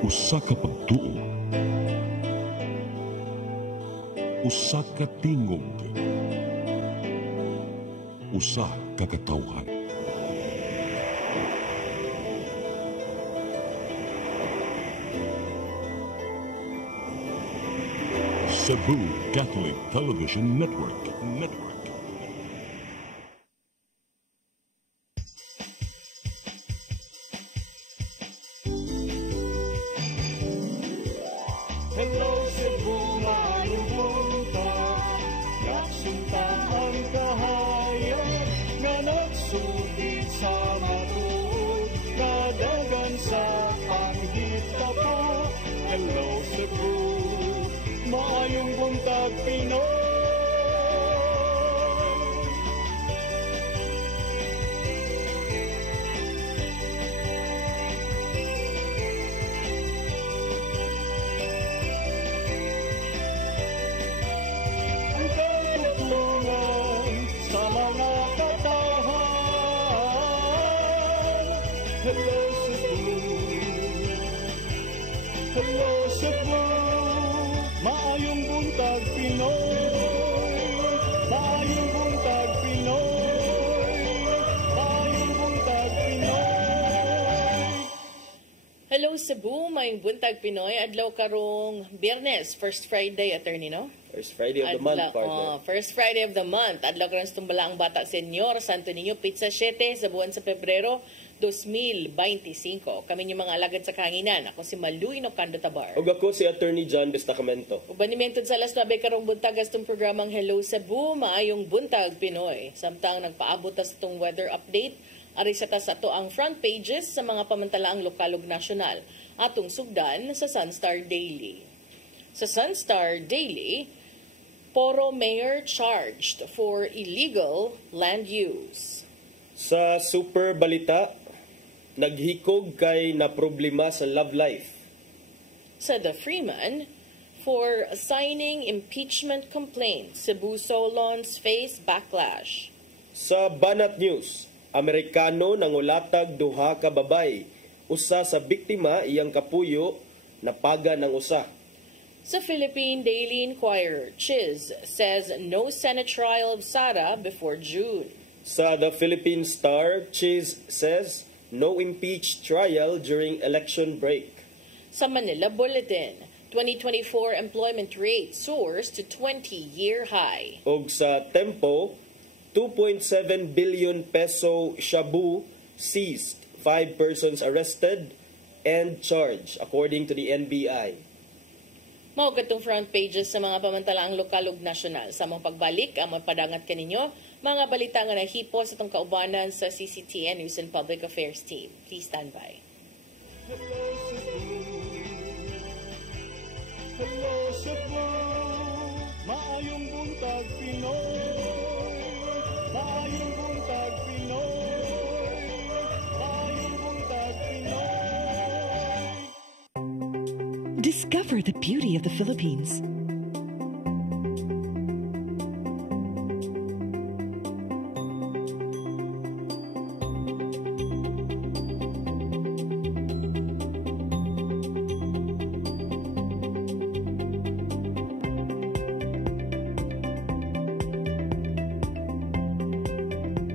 Usa ka pagtuo, usa ka tingog, usa ka katawhan. Cebu Catholic Television Network. Hello Cebu, maayong buntag. Nagsunta ang kahayan nga nagsulid sa matuod, kadagan sa panghita po. Hello Cebu, maayong buntag Pinoy. Hello Cebu, hello Cebu, maayong buntag Pinoy, maayong buntag Pinoy, maayong buntag Pinoy. Hello Cebu, maayong buntag Pinoy. Adlaw karong Biyernes, first Friday, attorney, no? First Friday of the month, partner. First Friday of the month. Adlaw karong tumbala ang Bata Senyor, Santo Niño, Pizza 7 sa buwan sa Pebrero 2025. Kami yung mga alagad sa kahanginan. Ako si Maluy Nocando Tabar. O ako si Attorney John Destacamento. Ubanimentod sa alas 9 karong buntag astong programang Hello Cebu, maayong buntag Pinoy. Samtang nagpaabot sa itong weather update, ari sa ato ang front pages sa mga pamantalaang lokal ug nasyonal. Atong sugdan sa Sunstar Daily. Sa Sunstar Daily, Poro Mayor charged for illegal land use. Sa Super Balita, naghikog kay na problema sa love life. Sa The Freeman, for signing impeachment complaint, Cebu Solons face backlash. Sa Banat News, Amerikano nangulatag duha ka babay, usa sa biktima iyang kapuyo napaga ng usa. Sa Philippine Daily Inquirer, Chiz says no Senate trial of Sara before June. Sa The Philippine Star, Chiz says no impeached trial during election break. Sa Manila Bulletin, 2024 employment rate soars to 20-year high. Og sa Tempo, 2.7 billion peso shabu seized, 5 persons arrested and charged according to the NBI. Mao katong front pages sa mga pamantalaang lokal ug nasyonal. Sa mga pagbalik, ang mapadangat kaninyo, mga balita nga nahipo sa itong kaubanan sa CCTN News and Public Affairs team. Please stand by. Hello Cebu, hello Cebu, maayong buntag Pinoy, maayong buntag Pinoy, maayong buntag Pinoy. Discover the beauty of the Philippines.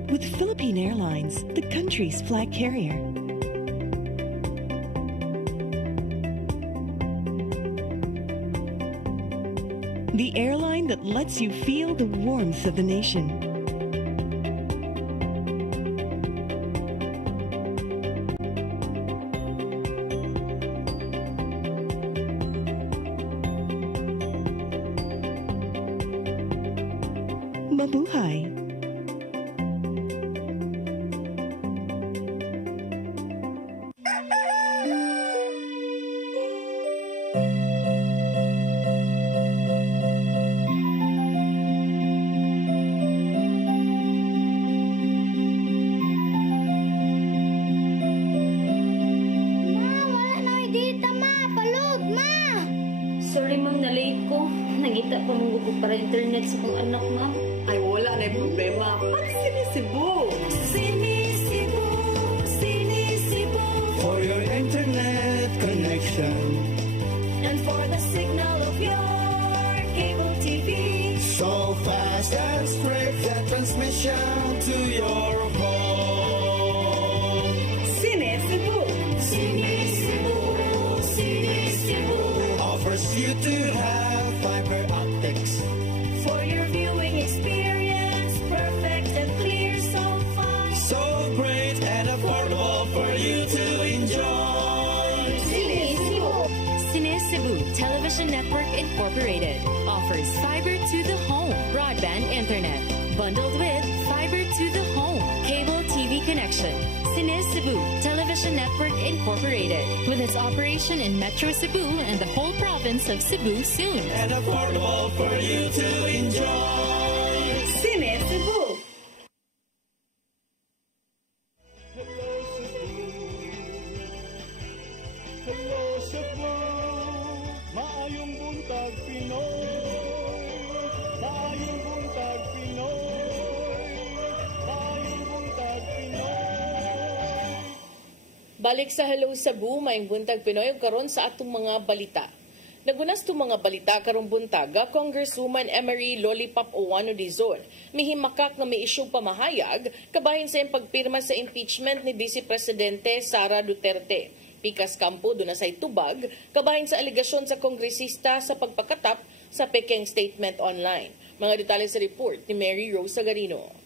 With Philippine Airlines, the country's flag carrier. The airline that lets you feel the warmth of the nation. Mabuhay! Sorry ma'am, na-late ko. Nangita pa mong gugog para internet sa kong anak, ma'am. Ay, wala na yung problema. Pag sinisibo. Sinisibo, sinisibo. For your internet connection. and spread that transmission to your phone. Cine Cebu. Cine Cebu, Cine Cebu offers you to have fiber optics For your viewing experience, perfect and clear so far. so great and affordable for you to enjoy. Cine Cebu. Cine Cebu Television Network Incorporated offers fiber to the home broadband internet bundled with fiber to the home cable TV connection. Cine Cebu Television Network Incorporated with its operation in Metro Cebu and the whole province of Cebu soon. And affordable for you to enjoy. Cine Cebu. Hello Cebu, hello Cebu, maayong buntag Pinoy, maayong buntag Pinoy, maayong buntag Pinoy. Balik sa Hello Cebu, maayong buntag Pinoy ug karon sa atong mga balita. Nagunas itong mga balita karong buntaga, Congresswoman Emery Lollipop Owano Dizon mihimakak nga may isyong pamahayag kabahin sa iyang pagpirma sa impeachment ni Vice Presidente Sara Duterte. Pikas kampo doon na say tubag kabahin sa aligasyon sa kongresista sa pagpakatap sa Peking Statement Online. Mga detalye sa report ni Mary Rose Sagarino.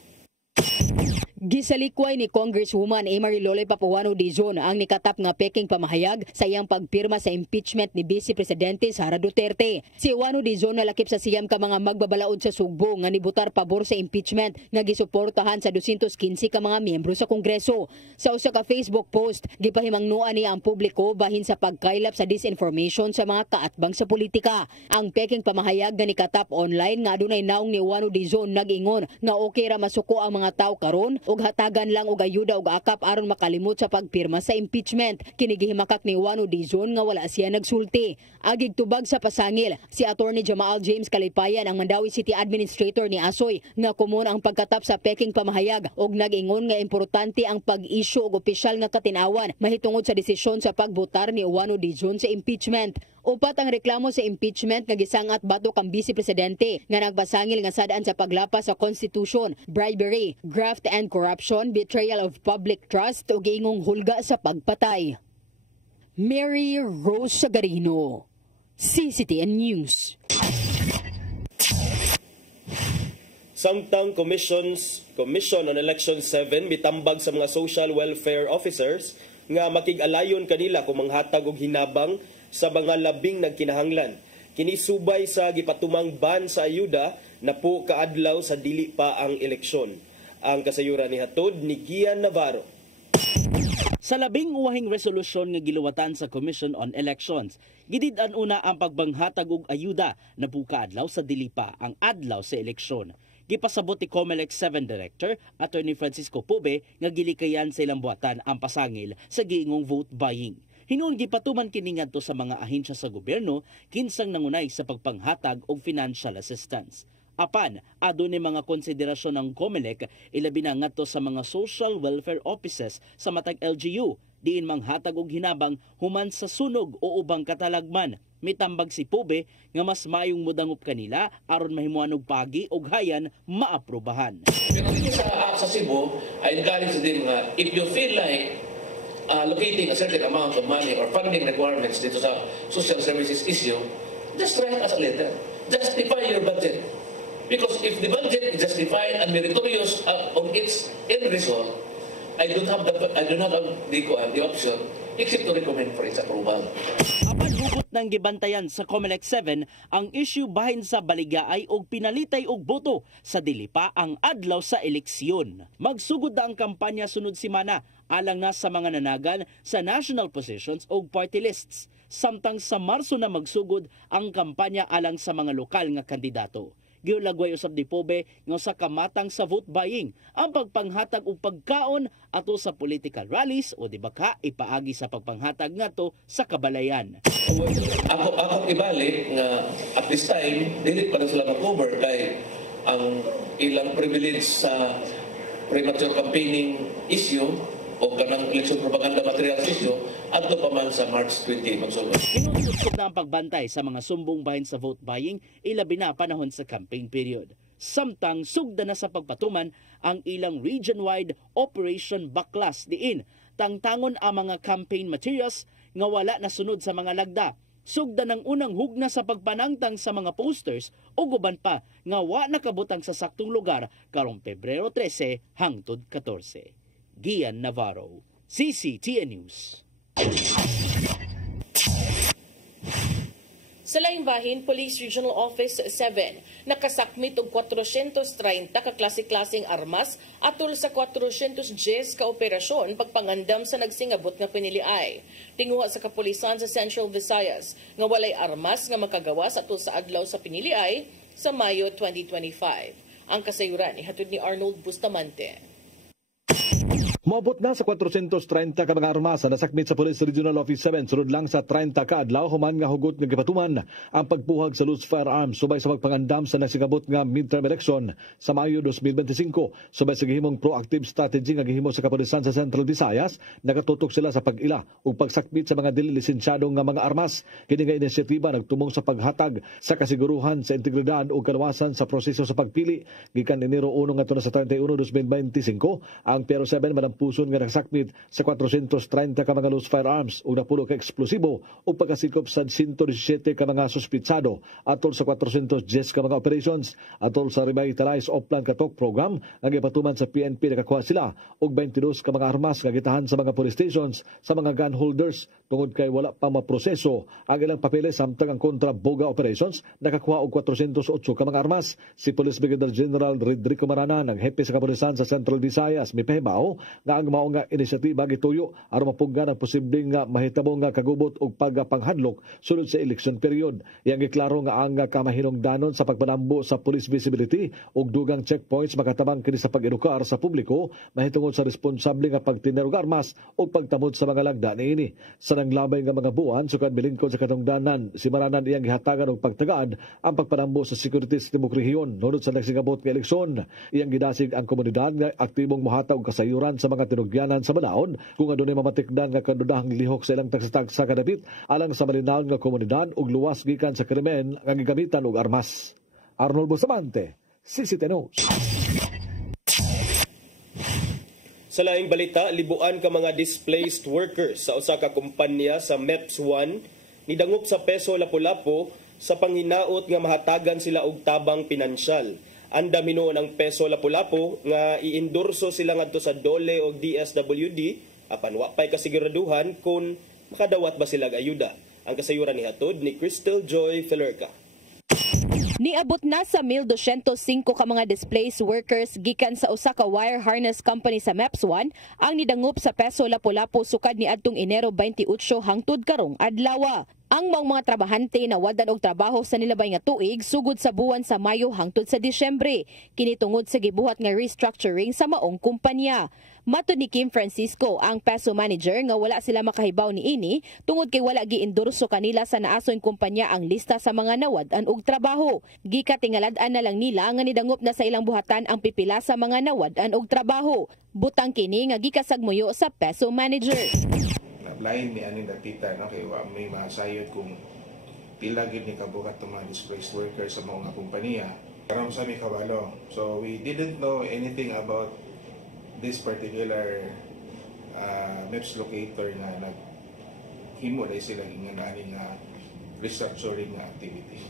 Gisalikway ni Congresswoman Emery Lollipop Owano Dizon ang nikatap nga peking pamahayag sa iyang pagpirma sa impeachment ni Vice Presidente Sara Duterte. Si Owano Dizon nalakip sa siyam ka mga magbabalaod sa Sugbo nga nibutar pabor sa impeachment nga gisuportahan sa 215 ka mga miyembro sa Kongreso. Sa usa ka Facebook post, gipahimangnuan niya ang publiko bahin sa pagkaylap sa disinformation sa mga kaatbang sa politika. Ang peking pamahayag nga nikatap online nga adunay naong ni Owano Dizon nag-ingon nga okay ra masuko ang mga tawo karon ug hatagan lang og ayuda ug akap aron makalimot sa pagpirma sa impeachment. Kinigihimakak ni Owano Dizon nga wala siya nagsulti. Agig tubag sa pasangil, si Attorney Jamal James Kalipayan ang Mandawi City Administrator ni Asoy nga kumon ang pagkatap sa peking pamahayag ug nag-ingon nga importante ang pag-issue og opisyal nga katinawan mahitungod sa desisyon sa pagbotar ni Owano Dizon sa impeachment. Upat ang reklamo sa impeachment nga gisangat batok ang Vice Presidente nga nagbasangil nga sadaan sa paglapas sa Constitution, bribery, graft and corruption, betrayal of public trust ug giingong hulga sa pagpatay. Mary Rose Sagarino, CCTN News. Samtang Commission on Election 7 mitambag sa mga social welfare officers nga makig-alayon kanila kung manghatag og hinabang sa mga labing nagkinahanglan. Kinisubay sa gipatumang ban sa ayuda na po kaadlaw sa dili pa ang eleksyon. Ang kasayuran ni hatod ni Gian Navarro. Sa labing uwahing resolusyon nga giluwatan sa Commission on Elections, gidid-an una ang pagbanghatag og ayuda na po kaadlaw sa dili pa ang adlaw sa eleksyon. Gipasabot ni COMELEC 7 Director, Attorney Francisco Pobe, nga gilikayan sa ilang buhatan ang pasangil sa giingong vote buying. Hinuon gipatuman kini ngadto sa mga ahensya sa gobyerno kinsang nangunay sa pagpanghatag og financial assistance. Apan, adunay mga konsiderasyon ng COMELEC ilabi na ngadto sa mga social welfare offices sa matag LGU diin manghatag og hinabang human sa sunog o ubang katalagman. Mitambag si Pobe nga mas maayong mudangup kanila aron mahimuan og pagi og hayan maaprobahan. Pero dito sa Cebu, I encourage din nga if you feel like allocating a certain amount of money or funding requirements dito sa social services issue, just write us a letter. Justify your budget. Because if the budget is justified and meritorious on its end result, I do not have the option except to recommend for its approval. Apan hugot ng gibantayan sa COMELEC 7 ang issue bahin sa baligaay og pinalitay og boto sa dili pa ang adlaw sa eleksyon. Magsugod na ang kampanya sunod semana alang na sa mga nanagan sa national positions o party lists. Samtang sa Marso na magsugod ang kampanya alang sa mga lokal nga kandidato. Giulagway usab ni Pobe nga sa kamatang sa vote buying ang pagpanghatag og pagkaon ato sa political rallies o di ba ka ipaagi sa pagpanghatag ngadto sa kabalayan. Ako ibalik nga at this time dili pa sila mag-over kay ang ilang privilege sa premature campaigning issue o kanang election propaganda materials issue adto pa man sa March 20 magsugod. Inuudsok na ang pagbantay sa mga sumbong bahin sa vote buying ilabi na panahon sa campaign period. samtang sugda na sa pagpatuman ang ilang region-wide Operation Baklas diin. Tangtangon ang mga campaign materials nga wala nasunod sa mga lagda. Sugda ng unang hugna sa pagpanangtang sa mga posters o guban pa nga wa nakabutang sa saktong lugar karong Pebrero 13 hangtod 14. Gian Navarro, CCTN News. Sa laing bahin, Police Regional Office 7 nakasakmit og 430 ka klase-klaseng armas atol sa 410 ka operasyon pagpangandam sa nagsingabot nga piniliay. Tinguha sa kapulisan sa Central Visayas nga walay armas nga makagawas atol sa adlaw sa piniliay sa Mayo 2025. Ang kasayuran ihatod ni Arnold Bustamante. Moabot na sa 430 ka mga armas na nasakmit sa Police Regional Office 7 sunod lang sa 30 ka adlaw human nga hugot nga gipatuman ang pagbuhag sa loose firearms subay sa pagpangandam sa nasigabot nga midterm election sa Mayo 2025 subay sa gihimong proactive strategy nga gihimo sa kapulisan sa Central Visayas. Nakatutok sila sa pag-ila ug pagsakmit sa mga dili lisensyado nga mga armas. Kini nga inisyatiba nagtumong sa paghatag sa kasiguruhan sa integridad ug kaluwasan sa proseso sa pagpili gikan Enero 1 ngadto na sa 31 2025 ang Pero 7 puson nga nakasakmit sa 430 ka mga loose firearms ug napulo ka eksplosibo ug pagkasikop sa 117 ka mga suspitsado atol sa 410 ka mga operations atol sa revitalized offline katok program nga gipatuman sa PNP. Nakakuha sila og 22 ka mga armas nga gitahan sa mga police stations sa mga gun holders tungod kay wala pa maproseso ang ilang papeles samtang ang kontraboga operations nakakuha og 408 ka mga armas. Si Police Brigadier General Rodrigo Marana ng hepe sa kapulisan sa Central Visayas mipahibaw nga ang mao nga inisyatiba gituyo aron mapuggan ang posibleng mahitabo nga kagubot ug pagpanghadlok sulod sa election period. Iyang giklaro nga ang kamahinungdanon sa pagpanambo sa police visibility ug dugang checkpoints makatabang kini sa pag-edukar sa publiko mahitungod sa responsable nga pagtinero og armas ug pagtamod sa mga lagda niini. Sa nanglabay nga mga buwan sukad milingkod sa katungdanan si Maranan iyang gihatagan og pagtagaad ang pagpanambo sa security sa tibuok rehiyon nunod sa nagsingabot nga eleksyon. Iyang gidasig ang komunidad nga aktibong mohatag og kasayuran sa mga tinugyanan sa banaon kung adunay mamatikdan nga kadudahang lihok sa ilang tagsa kadapit alang sa malinaw nga komunidad ug luwas gikan sa krimen nga gigamitan og armas. Arnold Bustamante, CCTN News. Sa laing balita, libuan ka mga displaced workers sa usa ka kumpanya sa MEPS 1 nidangop sa Peso Lapu-Lapu sa panghinaot nga mahatagan sila og tabang pinansyal. Anda minuon ang Peso Lapu-Lapu nga iendorso sila ngadto sa DOLE o DSWD apan wa pay kasiguraduhan kung makadawat ba sila ayuda. Ang kasayuran ni hatod ni Crystal Joy Felerca. Niabot na sa 1,205 ka mga displaced workers gikan sa usa ka wire harness company sa MEPS 1 ang nidangop sa Peso Lapu-Lapu sukad niadtong Enero 28 hangtod karong adlaw. Ang mga trabahante na wadan og trabaho sa nilabay nga tuig sugod sa buwan sa Mayo hangtod sa Disyembre kini tungod sa gibuhat nga restructuring sa maong kumpanya. Matud ni Kim Francisco, ang Peso manager, nga wala sila makahibaw niini tungod kay wala giendorso kanila sa naasoy kumpanya ang lista sa mga nawad-an og trabaho. Gikatingaladan na lang nila nga nidangop na sa ilang buhatan ang pipila sa mga nawad-an og trabaho. Butang kini nga gikasagmuyo sa Peso manager. Lain ni aning dapita no kay wa may masayod kung pila gid ni kabuhat ng mga displaced workers sa mga kompanya. Karon sa mi kabalo. So we didn't know anything about this particular MEPS locator na naghimo dahil sila ingananin na restructuring na activity.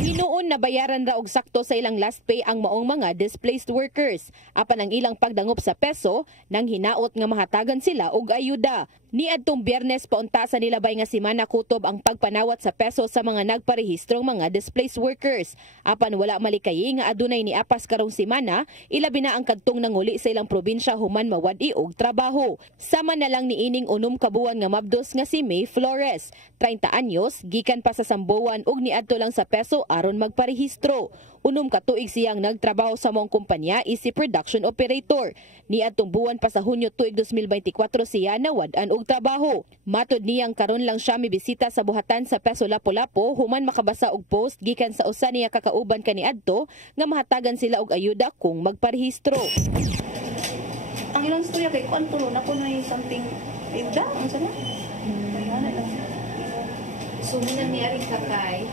Hinuon na bayaran ra og sakto sa ilang last pay ang maong mga displaced workers. Apan ang ilang pagdangop sa Peso nang hinaot nga mahatagan sila og ayuda. Niadtong Biyernes paunta sa nilabay nga semana kutob ang pagpanawat sa Peso sa mga nagparehistrong mga displaced workers. Apan wala malikayi nga adunay ni apas karong semana, ilabi na ang kadtong nanguli sa ilang probinsya human mawad-i og trabaho. Sama na lang niining unom ka buwan nga mabdos nga si May Flores, 30 anyos, gikan pa sa Sambuan ug niadto lang sa Peso aron magparehistro. Unom ka tuig siyang nagtrabaho sa mong kumpanya isip production operator. Niadtong buwan pa sa Hunyo tuig 2024 siya nawad-an og trabaho. Matud niyang karon lang siya mibisita sa buhatan sa Peso Lapu-Lapu human makabasa og post gikan sa usa niya kakauban kaniadto nga mahatagan sila og ayuda kung magparehistro. Ang ilang storya kay kuan tulo na kuno something inda ang sana. So muna ni aring kakay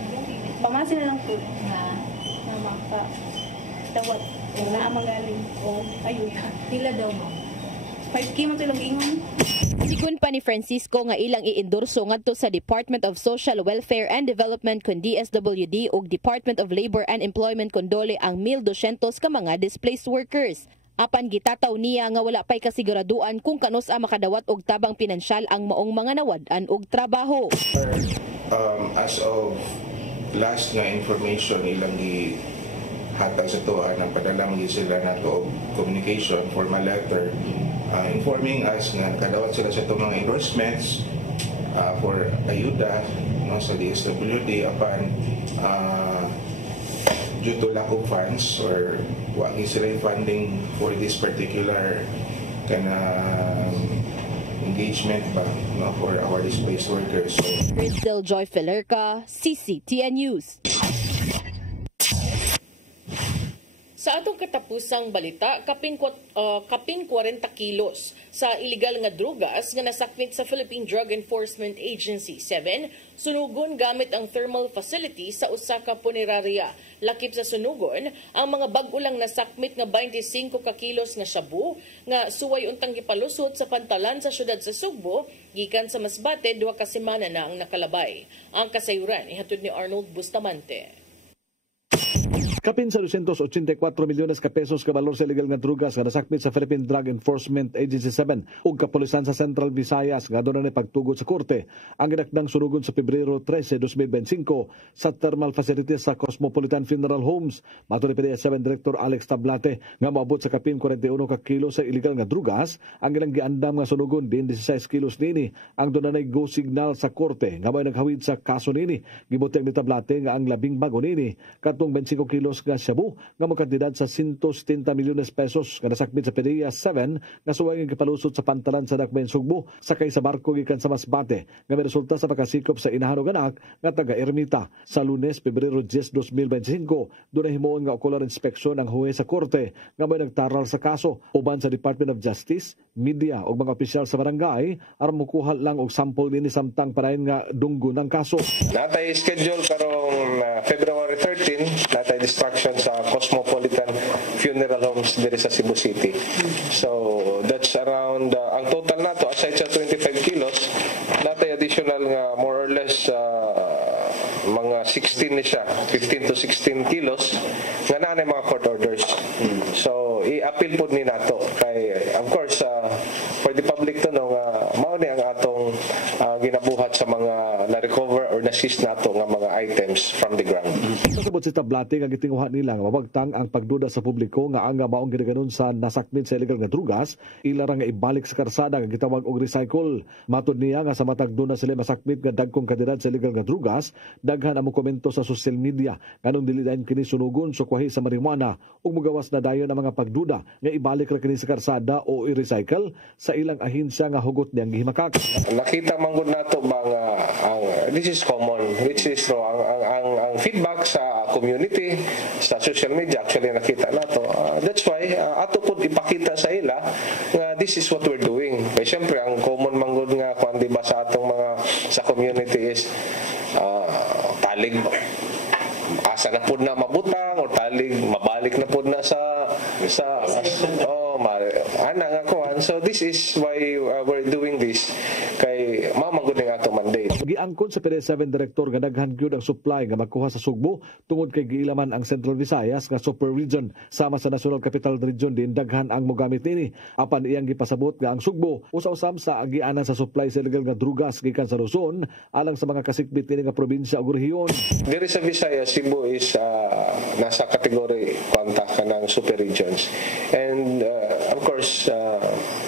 pamasin na lang po na maka dawat. Wala ang magaling. Ayuda. Pila daw mo? 5K mo ito lang ingon. Sigun pa ni Francisco nga ilang iendorso ngadto sa Department of Social Welfare and Development kun DSWD ug Department of Labor and Employment kun DOLE ang 1,200 ka mga displaced workers. Apan gitataw niya nga wala pay kasiguraduan kung kanos ang makadawat og tabang pinansyal ang maong mga nawad-an og trabaho. As of last nga information ilang hatag sa tuwa nang padala mo sila nato og communication formal letter informing us nga kadawat sila sa itong mga endorsements for ayuda no, sa DSWD apan due to lack of funds or wagi sila yung funding for this particular engagement ba no, for our displaced workers. Crystal Joy Felerca, CCTN News. Sa atong katapusang balita, kaping 40 kilos sa illegal nga drugas nga nasakmit sa Philippine Drug Enforcement Agency 7, sunugon gamit ang thermal facility sa usa ka punerarya. Lakip sa sunugon, ang mga bag-o lang nasakmit nga 25 ka kilos nga shabu nga suway untang gipalusot sa pantalan sa syudad sa Sugbo, gikan sa Masbate 2 ka semana na ang nakalabay. Ang kasayuran ihatod ni Arnold Bustamante. Kapin sa 284 milyones ka pesos ka valor sa illegal nga drugas nga nasakmit sa Philippine Drug Enforcement Agency 7 ug kapulisan sa Central Visayas nga doon na pagtugod sa korte. Ang ginakdang sunugon sa Pebrero 13, 2025 sa thermal facilities sa Cosmopolitan Funeral Homes. Mato ni PDS7 Director Alex Tablate nga moabot sa kapin 41 ka kilo sa illegal nga drugas. Ang ilang giandam nga sunugon din 16 kilos nini. Ang doon na go signal sa korte nga may naghawid sa kaso nini. Gibuteng ni Tablate nga ang labing bago nini katong 25 kilos nga shabu nga magkantidad sa 170 milyones pesos nga nasakmit sa PDEA 7 nga suway nga kapalusot sa pantalan sa Dakbayan Sugbo sakay sa barko gikan sa Masbate nga may resulta sa pagkasikop sa inahan og anak nga taga Ermita. Sa Lunes, Pebrero 10, 2025, doon na himuon nga okular inspeksyon ang huwes sa korte nga may nagtaral sa kaso uban sa Department of Justice, media ug mga opisyal sa barangay aron mokuha lang og sample nini samtang parayon nga dunggo ng kaso. Natay schedule karong February 13, natay distraction sa Cosmopolitan Funeral Homes diri sa Cebu City. So that's around ang total nato aside sa 25 kilos, natay additional nga more or less mga 16 ni siya, 15 to 16 kilos nga naanay mga court orders. So i-appeal po ni nato kay of course for the public to know nga mao ni ang atong ginabuhat sa mga na-recover or na-seize nato nga mga items from the ground. Kasabot si Tablate nga gitinguhan nila nga mabagtang ang pagduda sa publiko nga ang maong ginaganon sa nasakmit sa illegal nga drugas ilara nga ibalik sa karsada nga gitawag og recycle. Matud niya nga sa matag duna sila masakmit nga dagkong kantidad sa illegal nga drugas, daghan ang komento sa social media nganong dili dayon kini sunugon sa kwahi sa marijuana ug mugawas na dayon ang mga pagduda nga ibalik ra kini sa karsada o i-recycle sa ilang ahensya nga hugot niyang gihimakak. Nakita manggod nato ba nga this is common which is ang feedback sa community sa social media actually nakita nato. That's why ato pud ipakita sa ila nga this is what we're doing. Kay syempre ang common manggod nga kuan di ba sa atong mga sa community is talig asa na pud na mabutang o talig mabalik na pud na sa ana nga kuan. So this is why we're doing this kay mamagod ng ato mandate. Giangkon sa PDS7 Director nga daghan gyud ang supply nga makuha sa Sugbo tungod kay giilaman ang Central Visayas nga super region sama sa National Capital Region din daghan ang mogamit nini. Apan iyang gipasabot nga ang Sugbo usa-usam sa agianan sa supply sa illegal nga drugas gikan sa Luzon alang sa mga kasikbit ini nga probinsya ug rehiyon. Diri sa Visayas, Cebu is nasa kategory kwanta kanang super regions. And of course,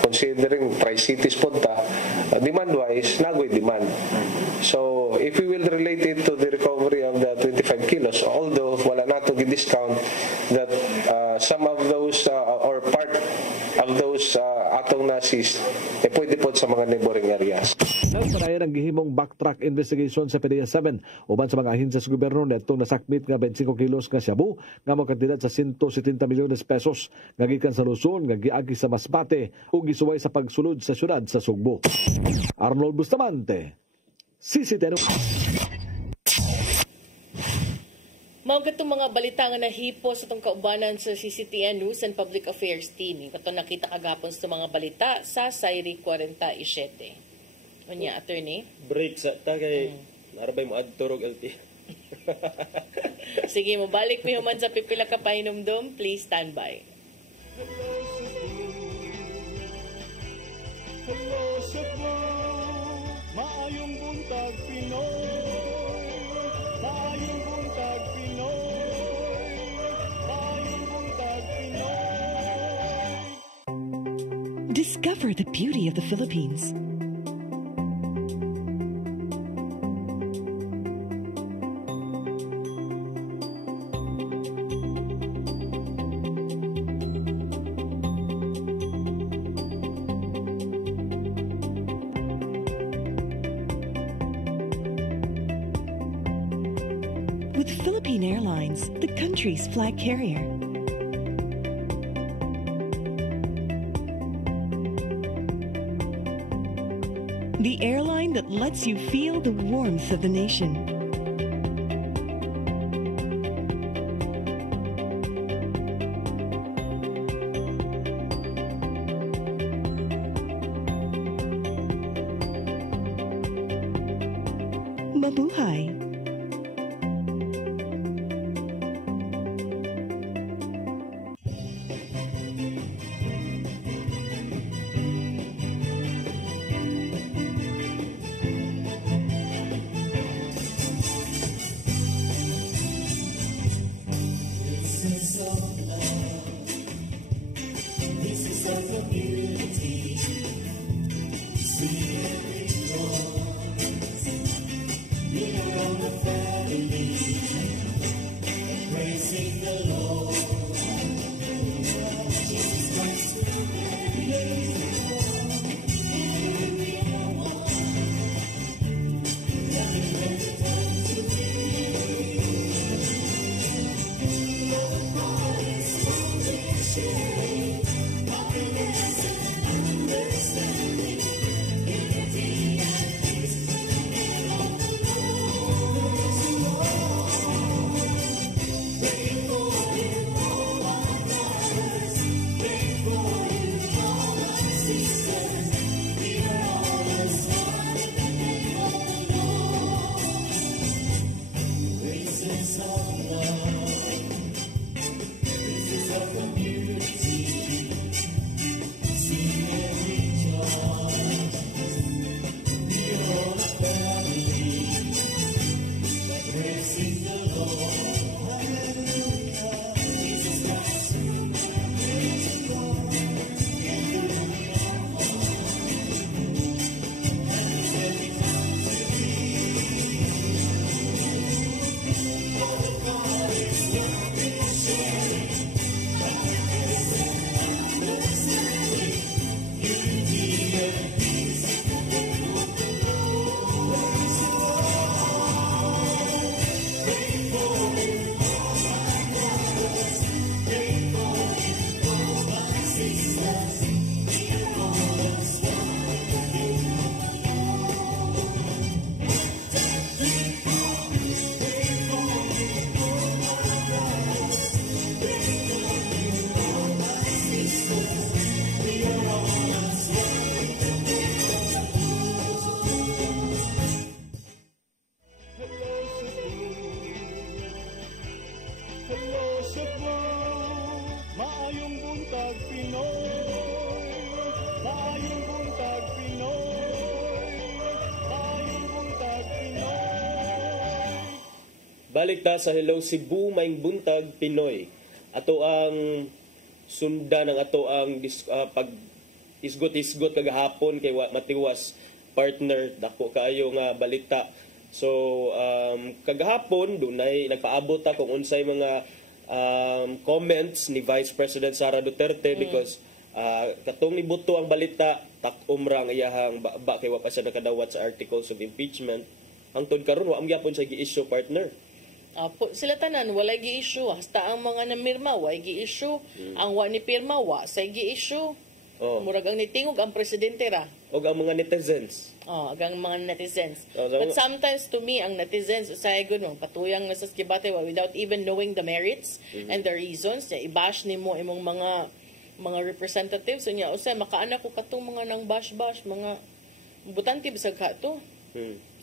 considering tri-cities punta, demand-wise, nagoy demand. So, if we will relate it to the recovery of the 25 kilos, although wala nato gi-discount that some of those or part of those atong na-assist, pwede po sa mga neighboring areas. Nagpanayan ang gihimong backtrack investigation sa PDEA 7 uban sa mga ahensya sa gobyerno netong nasakmit nga 25 kilos nga shabu nga magkantidad sa 170 milyones pesos nga gikan sa Luzon nga giagi sa Masbate ug gisuway sa pagsulod sa syudad sa Sugbo. Arnold Bustamante, CCTN. Mao gatong mga balita nga nahipo sa itong kaubanan sa CCTN News and Public Affairs Team. Ito nakita kagapon sa mga balita sa Sairi 47. Unya, attorney? Break sa ta kay narabay mo adturog LT. Sige, mabalik mi human sa pipila ka pahinumdum. Please stand by. Hello Cebu, maayong buntag Pinoy. Maayong buntag Pinoy. Maayong buntag Pinoy. Discover the beauty of the Philippines. With Philippine Airlines, the country's flag carrier. The airline that lets you feel the warmth of the nation. Mabuhay! Balik ta sa Hello Cebu, maing buntag Pinoy. Ato ang sundan ng ato ang pag isgot-isgot kagahapon kay matiwas partner dako kaayo nga balita. So kagahapon dunay nagpaabot ta kung unsay mga comments ni Vice President Sara Duterte because katong nibuto ang balita tak-om ra ang iyahang ba kay wa pa siya nakadawat sa articles of impeachment. Hangtod karon wa ang gyapon sa gi-issue partner. Sila tanan walay gi-issue, hasta ang mga namirma way gi-issue, ang wa ni pirma wa say gi-issue. Murag ang nitingog ang presidente ra. o ang mga netizens. Agang mga netizens. So, But sometimes to me, ang netizens, usay good mo, patuyang na sa skibate without even knowing the merits and the reasons, i-bash ni mo imong mga representatives, niya, usay, makaana ko katong mga nang bash-bash, mga butante bisag ka to.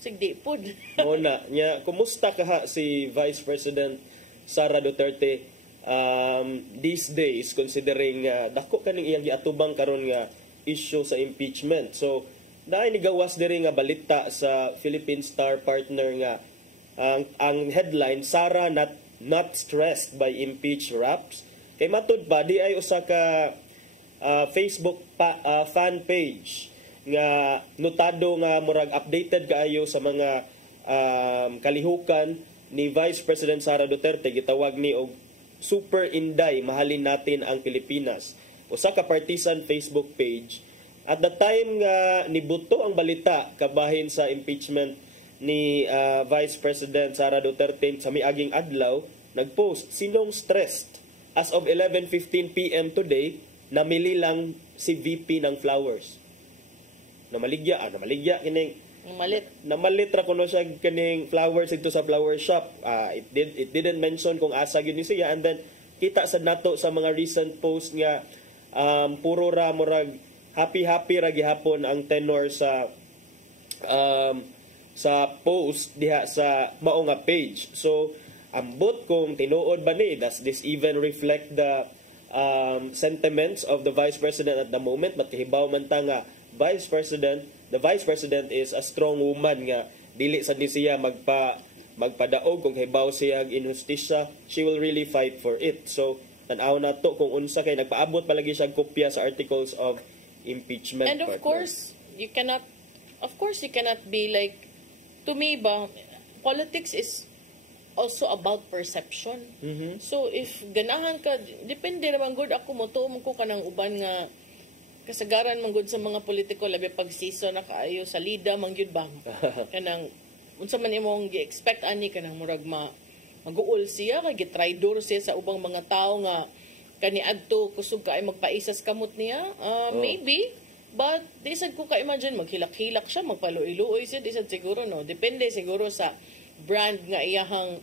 Sigdi pod. Muna, nya, kumusta ka si Vice President Sara Duterte these days, considering dako kaning iyang giatubang karon nga issue sa impeachment. So, dahil nigawas diri nga balita sa Philippine Star partner nga ang headline, Sara not stressed by impeach raps. Kay matud pa, di ay usa ka Facebook fan page nga notado nga murag updated kaayo sa mga kalihukan ni Vice President Sara Duterte. Gitawag ni og Super Inday, mahalin natin ang Pilipinas. Usa ka partisan Facebook page. At the time nga nibuto ang balita kabahin sa impeachment ni Vice President Sara Duterte sa miaging adlaw, nagpost, sinong stressed? As of 11:15 p.m. today, namili lang si VP ng flowers. Namaligya kining namalit ra kuno siya kining flowers ito sa flower shop. It didn't mention kung asa gyud ni siya, and then kita sad nato sa mga recent post nga puro ra murag happy ra gihapon ang tenor sa post diha sa mao nga page. So ambot kung tinuod ba ni, does this even reflect the sentiments of the Vice President at the moment? Matihibaw man ta nga the Vice President is a strong woman nga dili sad ni siya magpadaog kung hibaw siya injustisya. She will really fight for it. So tan-aw na to kung unsa kay nagpaabot palagi siya kopya sa articles of impeachment. And of course, you cannot be like, to me ba, politics is also about perception. So if ganahan ka, depende naman good ako mo tuom ko kanang uban nga kasagaran man gud sa mga politiko labi pag season na kaayo sa lida man gyud ba kanang unsa man imong gi-expect ani kanang murag mag-uol siya kay gitraidor siya sa ubang mga tao nga kaniadto kusog kaay magpaisas kamot niya. Maybe, but di sad ko ka-imagine maghilak-hilak siya, magpaluoy-luoy siya, di sad siguro no. Depende siguro sa brand nga iyahang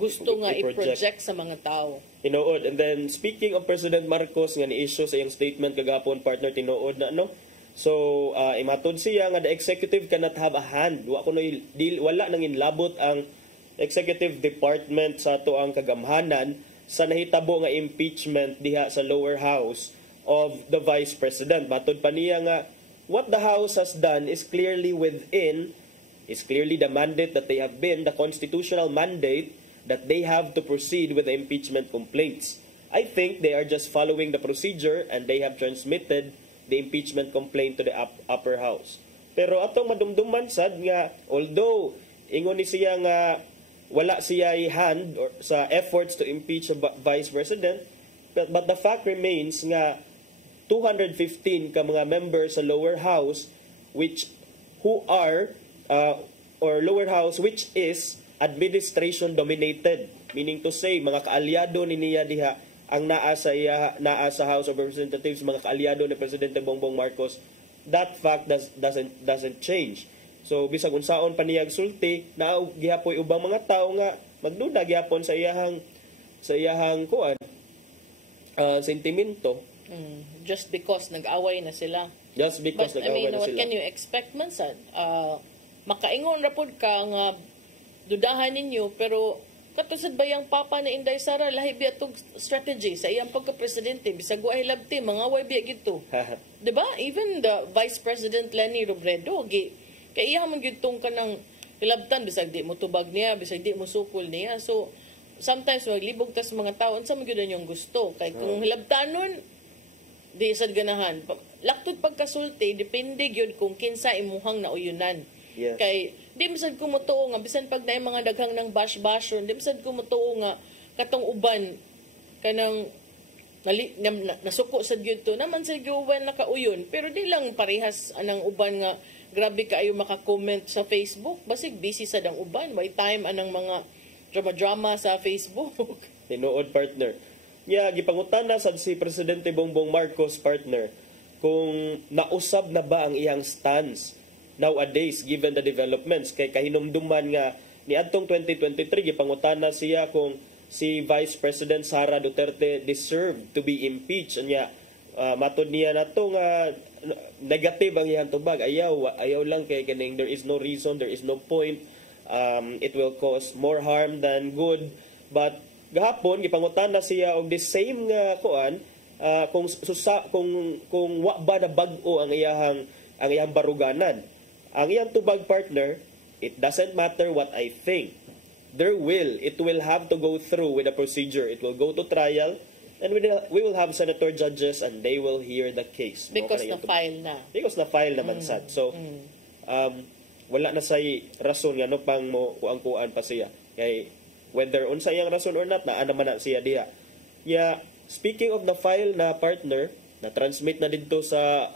gusto nga i-project sa mga tao. Tinuod. And then, speaking of President Marcos, nga ni-issue sa iyang statement kagapon, partner, tinuod na, no? So, imatod siya nga the executive cannot have a hand. Wala nang inlabot ang executive department sa ato ang kagamhanan sa nahitabo nga impeachment diha sa lower house of the Vice President. Matod pa niya nga, what the House has done is clearly the mandate that they have been, the constitutional mandate that they have to proceed with the impeachment complaints. I think they are just following the procedure and they have transmitted the impeachment complaint to the upper house. Pero atong madumduman sad nga, although ingon ni siya nga wala siya hand or sa efforts to impeach a Vice President, but the fact remains nga 215 ka mga members sa lower house which is administration dominated, meaning to say mga kaalyado ni niya diha ang naa sa House of Representatives, mga kaalyado ni Presidente Bongbong Marcos. That fact doesn't change. So bisag unsaon pa niya sulti, naa gihapoy ubang mga tao nga magduda gihapon sa iyahang kuan sentimento. Just because nag-away na sila. But I mean, what can you expect man sad? Makaingon ra pod ka nga dudahan ninyo, pero katusad ba yung papa na Inday Sara lahi biya tong strategy sa iyang pagka-presidente bisag wa hilabti mga way biya gito. Diba? Even the Vice President Leni Robredo kay iya man gyud tong kanang hilabtan bisag di mo tubag niya, bisag di mo sukol niya. So sometimes maglibog ta sa mga tao unsa man gyud yung gusto. Kay kung hilabtanon di sad ganahan. Laktod pagkasulti depende gyud kung kinsa imuhang nauyunan. Yes. Kay di misad ko mutuo nga bisan pag naay mga daghang ng bash-bashon, di misad ko mutuo nga katong uban kanang nasuko sad gyud to naman sa gyuwan nakauyon, pero di lang parehas anang uban nga grabe kaayo maka-comment sa Facebook, basig busy sad ang uban, by time anang mga drama sa Facebook. Tinuod, partner. Gipangutana sad si Presidente Bongbong Marcos, partner, kung nausab na ba ang iyang stance nowadays given the developments. Kay kahinumduman nga ni adtong 2023 gipangutana siya kung si Vice President Sara Duterte deserved to be impeached. Anya matod niya nato nga negative ang iyang tubag. Ayaw lang kay kaning there is no reason, there is no point. It will cause more harm than good. But gahapon gipangutana siya og the same nga kuan kung wa ba na bag-o ang iyang baruganan. Ang iyang tubag partner, it doesn't matter what I think. It will have to go through with a procedure. It will go to trial, and we will have senator judges, and they will hear the case. Because na-file na. Because na-file naman sad. So, wala na say rason nga no pang mo kuang-kuan pa siya. Kay whether unsa iyang rason or not, naa naman na siya diha. Yeah, speaking of the file na partner, na-transmit na dito sa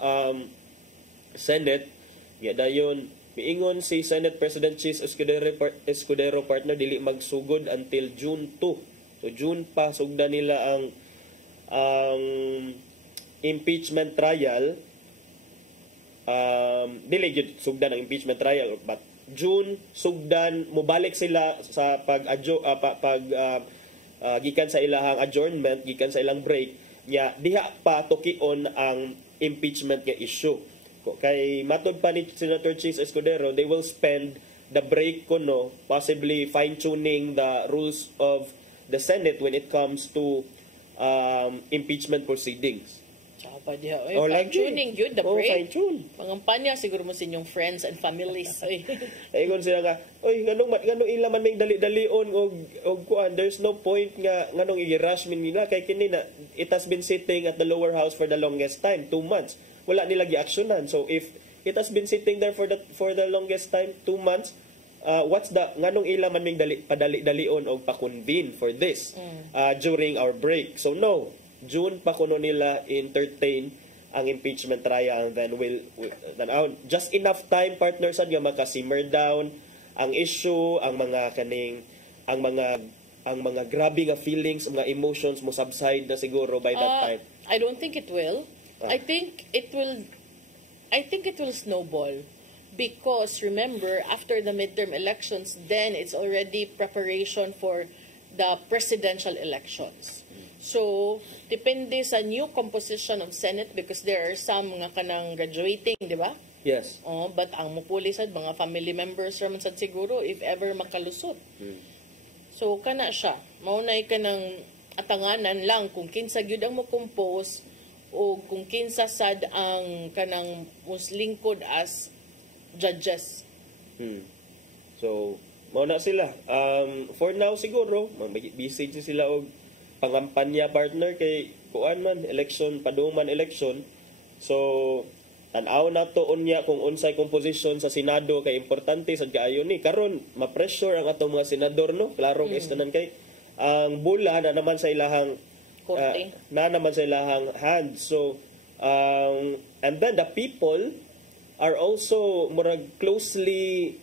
Senate, dayon miingon si Senate President Chis Escudero partner dili magsugod until June 2. So June pa sugda nila ang impeachment trial. Dili gyud sugdan ang impeachment trial, but June sugdan mobalik sila sa gikan sa ilahang adjournment, gikan sa ilang break nya diha pa tukion ang impeachment nga issue. Kay matod pa ni Senator Chis Escudero, they will spend the break kuno possibly fine-tuning the rules of the Senate when it comes to impeachment proceedings. Tsaka pa diha. Fine-tuning yun, the break. Fine-tune. Pangampanya siguro mo sa inyong friends and families. Ayun sila nga, nganong ilaman may dali-dalion og kuan, there's no point nga nganong i-rush min nila kay kini na it has been sitting at the lower house for the longest time, 2 months. Wala nila gi-actionan. So if it has been sitting there for the longest time, 2 months, what's the nganong ila man ming padali-dalion og pa-convene for this during our break? So no, June pa kuno nila entertain ang impeachment trial, and then we'll just enough time partners nga maka-simmer down ang issue, ang mga grabe nga feelings, mga emotions mo subside na siguro by that time. I don't think it will. I think it will snowball because remember after the midterm elections then it's already preparation for the presidential elections. So depende sa new composition of Senate because there are some nga kanang graduating, di ba? Yes. But ang mupuli sad mga family members raman sad siguro if ever makalusot. So kana siya. Maunay ka ng atanganan lang kung kinsa gyud ang mo compose o kung kinsa sad ang kanang muslingkod as judges. So, mauna sila. For now siguro, busy sila og pangampanya partner kay kuan man election, paduman election. So, tan-aw na to unya kung unsay composition sa Senado kay importante sad kaayo ni karon ma-pressure ang atong mga senador no. Klaro is tanan kay ang bula na naman sa ilahang hand. So, and then the people are also closely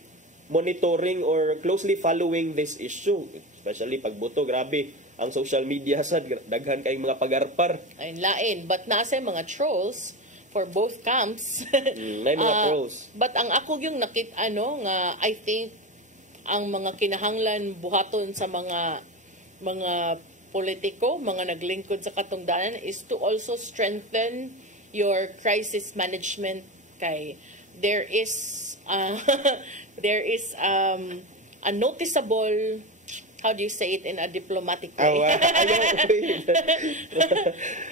monitoring or closely following this issue. Especially pagboto, grabe. Ang social media sad, daghan kayong mga pagarpar. Ay, lain. But nasa mga trolls for both camps. May mga trolls. But ang ako yung nga I think ang mga kinahanglan buhaton sa mga politiko, mga naglingkod sa katungdanan is to also strengthen your crisis management kay there is a noticeable, how do you say it in a diplomatic way?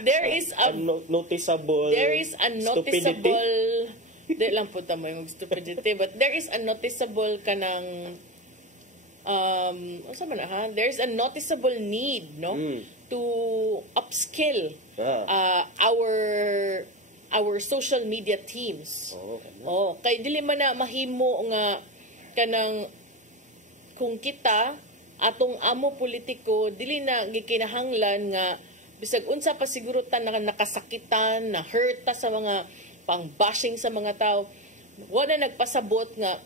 There is a noticeable stupidity. Di lang po tamo yung stupidity, but there is a noticeable kanang there's a noticeable need to upskill our social media teams. Kay dili man na mahimo nga kanang kung kita atong amo politiko dili na gikinahanglan nga bisag unsa pa siguro ta nakasakitan na hurt ta sa mga pang-bashing sa mga tao, wala nagpasabot nga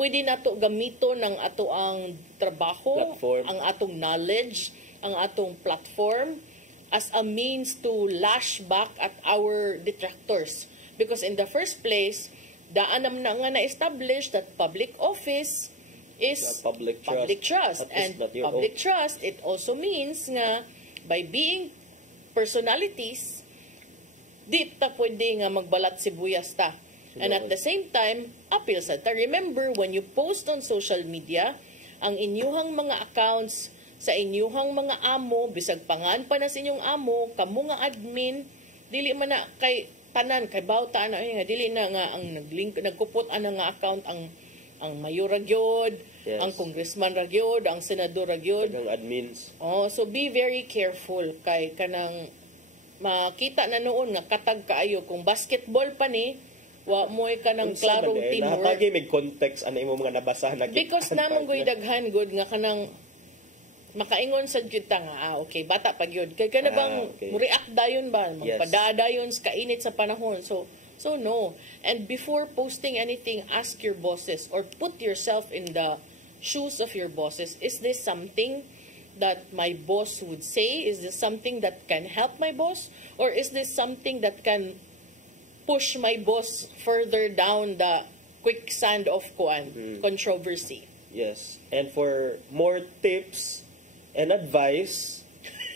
pwede nato gamito ng ato ang trabaho, ang atong knowledge, ang atong platform, as a means to lash back at our detractors. Because in the first place, daan naman na nga na-establish that public office is public trust. At least And not your public own. trust, it also means nga, by being personalities, di ta pwede nga magbalat sibuyas ta. And at the same time, appeal sa ta. Remember, when you post on social media, ang inyuhang mga accounts sa inyuhang mga amo, bisag pangan pa na sa inyong amo, kamo nga admin, dili man na kay tanan, kay bawta na, nga, dili na nga ang nagkupot ana nga account ang mayor ragyod, Yes. ang congressman ragyod, ang senador ragyod. Ang admins. Oh, so be very careful kay kanang makita na noon nga katag kaayo kung basketball pa ni wa mo'y kanang klarong teamwork. Nahatagi may context ano imo mga nabasa na Because namang goy daghan good nga kanang makaingon sa gyud ta nga okay bata pa gyud kay kana bang okay. react dayon ba Yes. magpadadayon sa kainit sa panahon. So no. And before posting anything, ask your bosses or put yourself in the shoes of your bosses. Is this something that my boss would say? Is this something that can help my boss? Or is this something that can push my boss further down the quicksand of controversy? Yes. And for more tips and advice,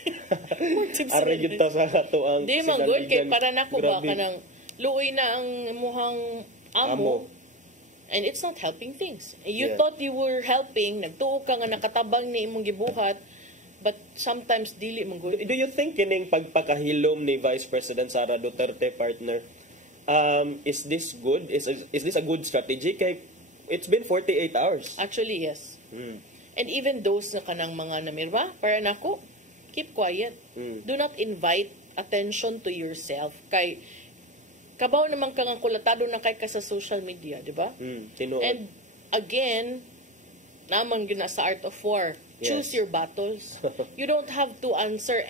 are yun ta sa ato ang di man good kay para nako ba Grabe. kanang luoy na ang muhang amo. And it's not helping things. You Yeah. thought you were helping, nagtuo ka nga nakatabang ni imong gibuhat, but sometimes dili man good. Do you think kining pagpakahilom ni Vice President Sara Duterte, partner, is this good? Is this a good strategy? Kay it's been 48 hours. Actually, yes. Mm. And even those na kanang mga namirma, para nako, keep quiet. Mm. Do not invite attention to yourself. Kay kabaw naman kang kulatado na kay ka sa social media, di ba? Tinuod. And again, naman yun na sa art of war. Yes. Choose your battles. You don't have to answer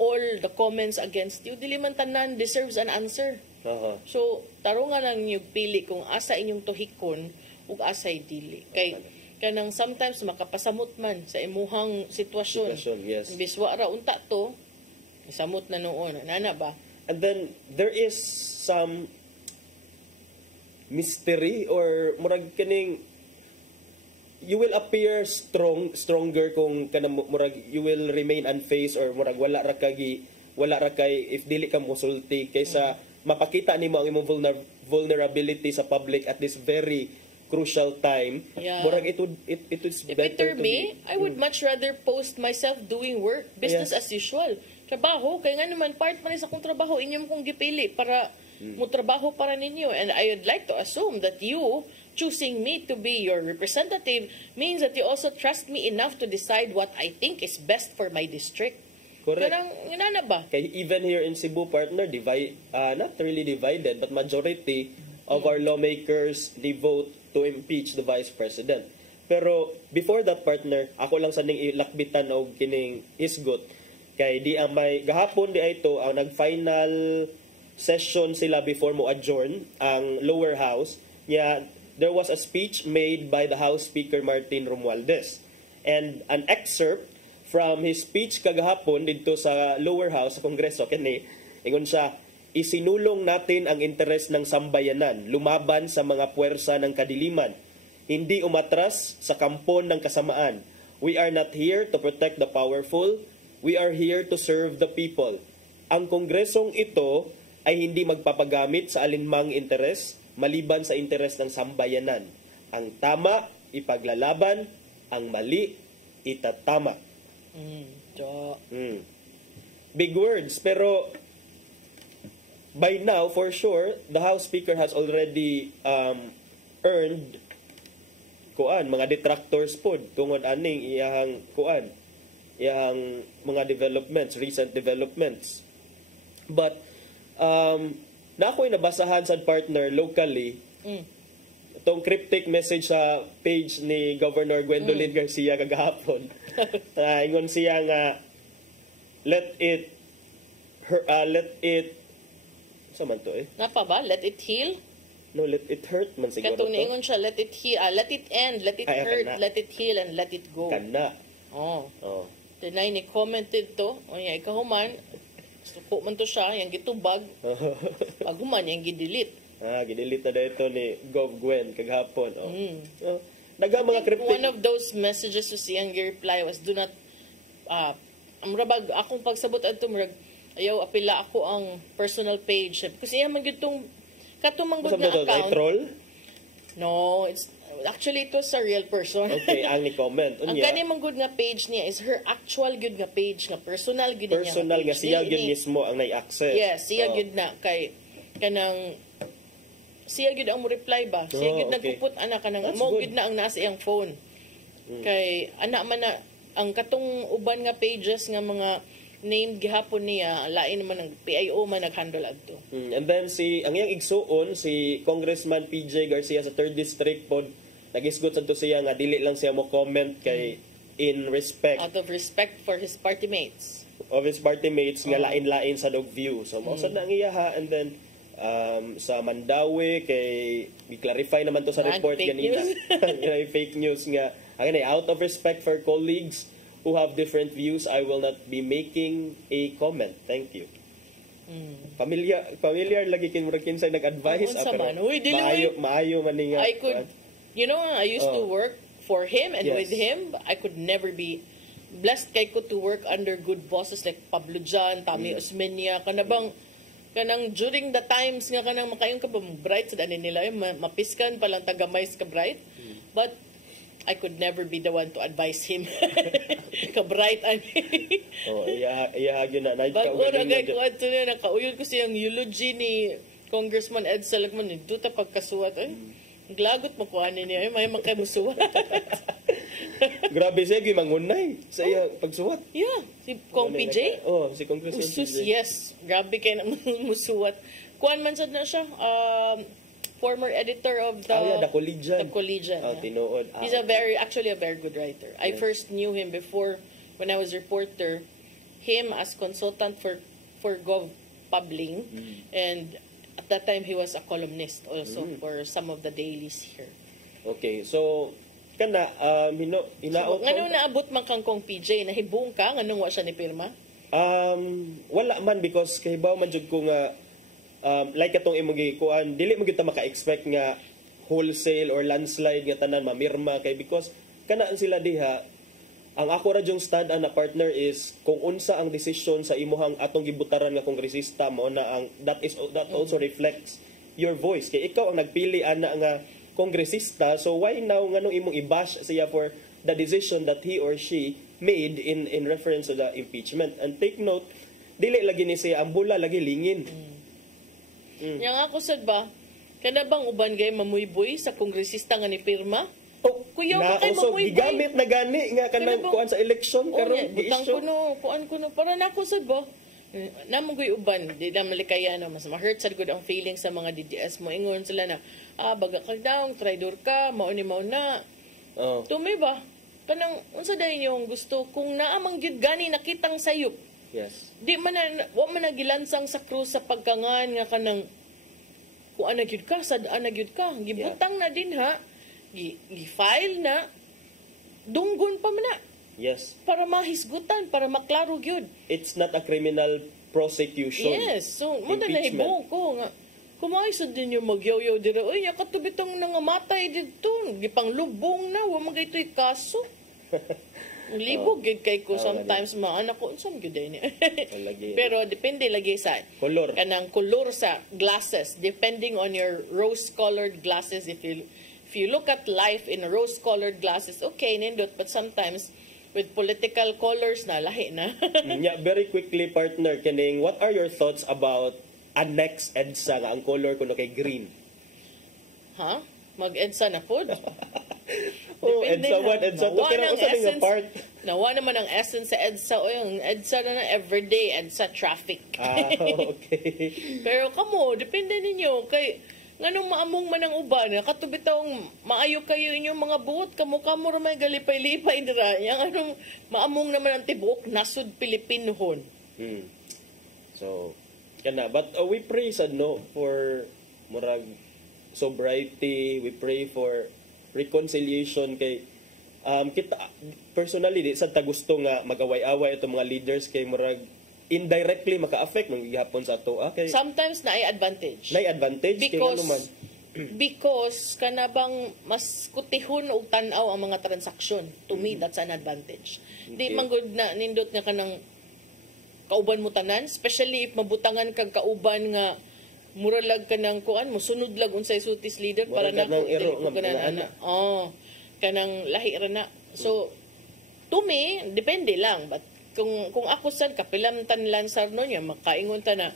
all the comments against you. Dili man tanan deserves an answer. Aha. So, taro nga lang yung pili kung asa inyong tuhikon ug asay dili. Kay kanang sometimes makapasamot man sa imuhang sitwasyon. Yes. Biswa ra unta to, samot na noon. Nana ba? And then there is some mystery or murag kaning you will appear stronger kung kana murag you will remain unfazed or murag wala ra kay if dili ka musulti kaysa mapakita nimo ang imong vulnerability sa public at this very crucial time. Yeah. Murag it is If better it were to me, be, I would much rather post myself doing work, business as usual. Trabaho, kaya nga naman part man sa akong trabaho, inyong kong gipili para mo trabaho para ninyo. And I would like to assume that you choosing me to be your representative means that you also trust me enough to decide what I think is best for my district. Correct. Kanang, inana ba? Kay even here in Cebu, partner, not really divided, but majority of our lawmakers they vote to impeach the Vice President. Pero before that, partner, ako lang sa ning ilakbitan og kining hisgot. Kay di ang may gahapon di ay ito ang nag-final session sila before mo adjourn ang lower house. There was a speech made by the House Speaker Martin Romualdez. And an excerpt from his speech kagahapon dito sa lower house sa Kongreso kani ingon siya, isinulong natin ang interes ng sambayanan, lumaban sa mga puwersa ng kadiliman, hindi umatras sa kampon ng kasamaan. We are not here to protect the powerful, we are here to serve the people. Ang kongresong ito ay hindi magpapagamit sa alinmang interes maliban sa interes ng sambayanan. Ang tama, ipaglalaban. Ang mali, itatama. Big words, pero by now, for sure, the House Speaker has already earned mga detractors pod tungod aning iyang mga developments, recent developments. But na ako'y nabasahan sa partner locally itong cryptic message sa page ni Governor Gwendolyn Garcia kagahapon. Ingon siya nga let it sa man to Napa ba? Let it heal? No, let it hurt man siguro Katong niingon siya, let it heal, let it end, let it hurt, kana. let it heal, and let it go. Kana. Oh. Deny ni commented to. O niya, ikahuman, suko man to siya, yung gitubag. Pag human, yung gidelete. Gidelete na ito ni Gov Gwen kaghapon. Naga I mga think cryptic. one of those messages to siyang reply was, do not, amrabag, akong pagsabot at tumurag, ayaw, apila ako ang personal page. Kasi iya man yun itong, katumanggod na account. Troll? No, actually it was a real person. Okay, ang ni comment. Ang kani mang good nga page niya is her actual good nga page, nga personal good niya. Personal nga siya gyud mismo ang nay-access. Yes, siya good na kay kanang siya gyud ang mo reply ba? Siya gyud nagpuput ana kanang mo gyud na ang nasa iyang phone. Kay ana man na ang katong uban nga pages nga mga named gihapon niya, lain naman ng PIO man nag-handle adto. And then ang iyang igsuon si Congressman PJ Garcia sa 3rd District pod nagisgot sa to siya nga dili lang siya mo comment kay in respect out of respect for his party mates. Of his party mates nga lain-lain sa dog view. So mo sad na ang iyaha, and then sa Mandawi kay i-clarify naman to sa report ganina. Fake news nga ang out of respect for colleagues who have different views, I will not be making a comment. Thank you. Familiar lagi kinsay nag-advise maayo man nga. I could, I used to work for him and with him, I could never be blessed kay ko to work under good bosses like Pablo Jan, Tami Osmeña, kanang during the times nga kanang makayon ka ba bright sa dani nila, mapiskan pa lang tagamay ka bright. But I could never be the one to advise him. Ka-bright ani. Gyud na. Bag-ura kay ko ato na nakauyod ko siyang eulogy ni Congressman Ed Salagman ni duta pagkasuwat. Glagot mo kuha niya. May makay musuwat. Grabe siya mangunay sa iya pagsuwat. Yeah, si Kong PJ. Si Congressman PJ. Yes, grabe kay na musuwat. Kuan man sad na siya. Former editor of the Collegian. Tinuod. He's actually a very good writer. I first knew him before when I was reporter. Him as consultant for Gov Pabling, and at that time he was a columnist also for some of the dailies here. Okay, so kana hinaot. Ngano naabot man kang Kong PJ nahibong ka nganong wa siya ni pirma? Wala man, because kahibaw man jud ko nga like atong imong gikuan, dili mo gyud ta maka-expect nga wholesale or landslide nga tanan mamirma kay, because kanaan sila diha. Ang ako ra jung stand na partner is kung unsa ang desisyon sa imuhang atong gibutaran nga kongresista mo na ang that also reflects your voice kay ikaw ang nagpili ana nga kongresista, so why now nganong imong i-bash siya for the decision that he or she made in reference to the impeachment. And take note, dili lagi ni siya ang bula lagi lingin. Yang ako sad ba, kana bang uban gay mamuyboy sa kongresista nga ni pirma? Kuya ba kay mamuyboy? Gigamit na gani nga kanang kuan sa election karon gi-issue. Kuan kuno para nako sad ba? Namong goy uban, di na malikaya na mas ma-hurt sad gud ang feeling sa mga DDS mo. Ingon sila na, baga ka daw, traidor ka, mao ni mao na. Tumi ba? Kanang unsa dayon yung gusto kung naamang gyud gani nakitang sayop. Yes. Di man wa man nagilansang sa krus sa pagkangan nga kanang kuan na gyud ka, sad-an na gyud ka. Gibutang na din ha. Gi-file na. Dunggon pa man na. Yes. Para mahisgutan, para maklaro gyud. It's not a criminal prosecution. Yes. So, mo na nahibong ko nga. Kumaisod din yung magyaw-yaw dira. Uy, katubitang nangamatay dito. Gipanglubong na. Wa magaytoy kaso. Libog gid kay ko sometimes mga anak ko unsam gyud ni. Pero depende lagi sa color. Kanang color sa glasses, depending on your rose-colored glasses. If you look at life in rose-colored glasses, okay nindot, but sometimes with political colors na lahi na. Yeah, very quickly partner kining, what are your thoughts about Annex EDSA nga ang color kuno kay green? Mag-EDSA na pod. EDSA 1, EDSA 2, pero usa nga part. Nawa naman ang essence sa EDSA. O yung EDSA na everyday, EDSA traffic. Okay. Pero kamo, depende ninyo. Kay, nganong maamong man ang uban, katubitang maayo kayo inyong mga buot, kamo ramay galipay-lipay dira. Yang anong maamong naman ang tibuok, nasud Pilipinohon. So, kana. But we pray sad no for murag sobriety. We pray for reconciliation kay Kita personally di sad ta gusto nga mag-away-away itong mga leaders kay murag indirectly maka-affect ng gihapon sa ato. Okay. Sometimes na ay advantage. Na advantage kay ano man. Because kanabang mas kutihon og tan-aw ang mga transaksyon. To me, that's an advantage. Di man gud na nindot nga kanang kauban mo tanan, especially if mabutangan kag kauban nga muralag kanang kuan mo sunod lag unsay sultis leader para na kanang lahi ra na. So to me, depende lang. But kung ako sad kapilamtan lansar no nya makaingon ta na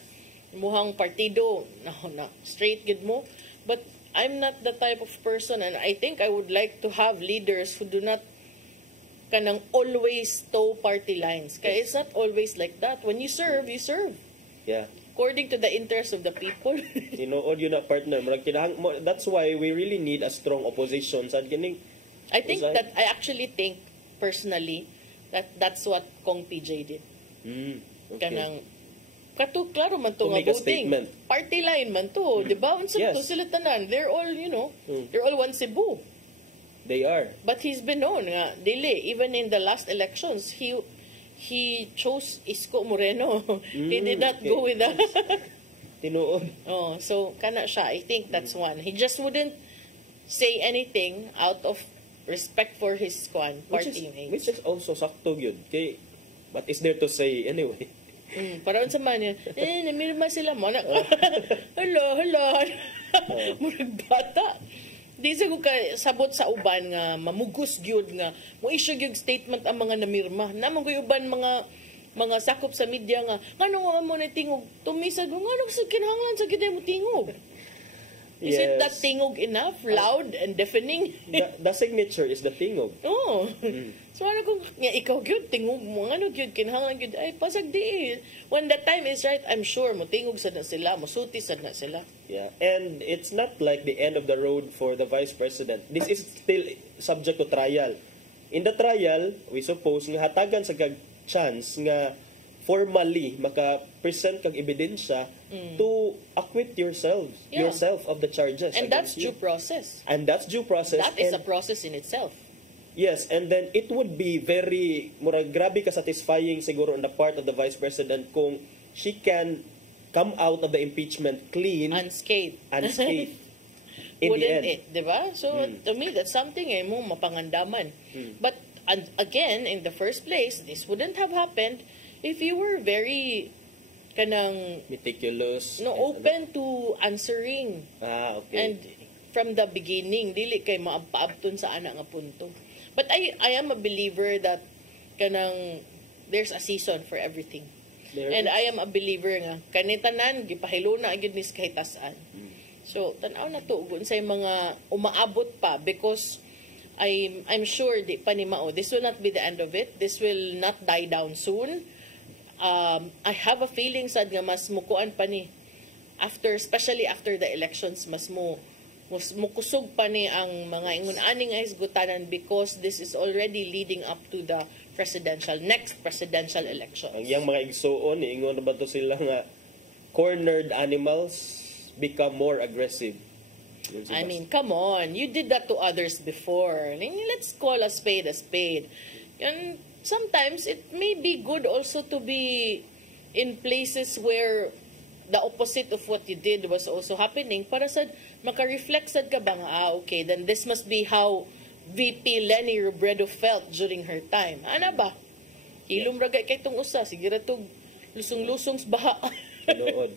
muhang partido na straight gid mo. But I'm not the type of person, and I think I would like to have leaders who do not kanang always toe party lines. Kaya it's not always like that. When you serve, you serve. Yeah. According to the interests of the people. Tinuod yun na partner. That's why we really need a strong opposition. I actually think, personally, that's what Kong PJ did. Okay. Kanang klaro man to nga voting. Party line man to, di ba? Unsa to sila tanan? They're all, they're all one Cebu. They are. But he's been known nga dili even in the last elections he chose Isko Moreno. He did not go with that. Tinuod. Oh, so kana siya. I think that's one. He just wouldn't say anything out of respect for his party image. Which is also sakto yun. Kay what is there to say anyway? Para unsa man yan, namirma sila mo na. Hala. Murag bata. Di sa ko sabot sa uban nga mamugos gyud nga mo issue gyud statement ang mga namirma. Namang koy uban mga sakop sa media nga ngano mo na tingog tumisag ngano sa kinahanglan sa gid mo tingog. Is it that tingog enough, loud and deafening? The signature is the tingog. Oh. So ano kung ikaw gyud tingog mo ano gyud kinahanglan gyud ay pasag di. When the time is right, I'm sure mo tingog sad na sila, mo suti sad na sila. Yeah, and it's not like the end of the road for the vice president. This is still subject to trial. In the trial, we suppose nga hatagan sa chance nga formally maka-present kag ebidensya to acquit yourself of the charges. And that's due process. And that's due process. That is a process in itself. Yes, and then it would be very grabe ka satisfying siguro on the part of the vice president kung she can come out of the impeachment clean, unscathed. In Wouldn't the end. it, diba? So to me, that's something mo mapangandaman. But again, in the first place, this wouldn't have happened if you were very kanang meticulous, open to answering. Okay. And from the beginning, dili kay maabpaabton sa ana nga punto. But I am a believer that kanang there's a season for everything. And I am a believer nga kanitanan gipahilo na agud nis kahitasan. So tan-aw na to ug unsay mga umaabot pa because I'm sure di pa ni mao. This will not be the end of it. This will not die down soon. I have a feeling sad nga mas mukuan pa ni especially after the elections mas mukusog pa ni ang mga ingon-ani nga hisgutanan because this is already leading up to the next presidential election. Ang yang mga igsuon ingon ba to sila nga cornered animals become more aggressive. I mean, come on. You did that to others before. Let's call a spade a spade. And sometimes it may be good also to be in places where the opposite of what you did was also happening para sad maka-reflect sad ka ba nga, okay, then this must be how VP Leni Robredo felt during her time. Ana ba? Ilom ragay kay tong usa, sige ra tog lusong-lusong sa baha. Noon.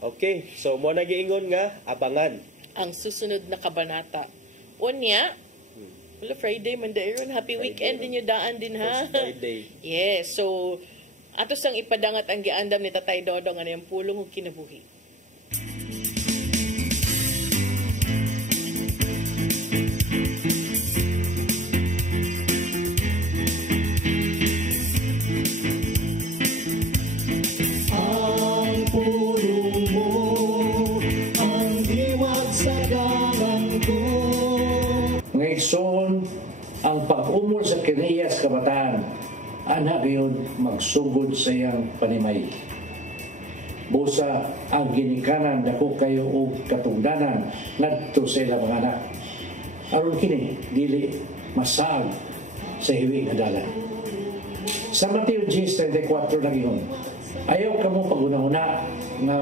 Okay, so mo na giingon nga abangan ang susunod na kabanata. Unya, wala Friday man dairon, happy weekend din daan din ha. Friday. Yes, so ato sang ipadangat ang giandam ni Tatay Dodong ano yung pulong ug kinabuhi. Ngayon, ang pag-umol sa kinihiyas kabataan, anak yun magsugod sa iyang panimay. Busa ang ginikanan dako kayo o katungdanan ngadto sa ilang mga anak. Aron kini, dili masaag sa hiwi nga dalan. Sa Mateo 10:34 lagi yun, ayaw ka mo pag-una-una nga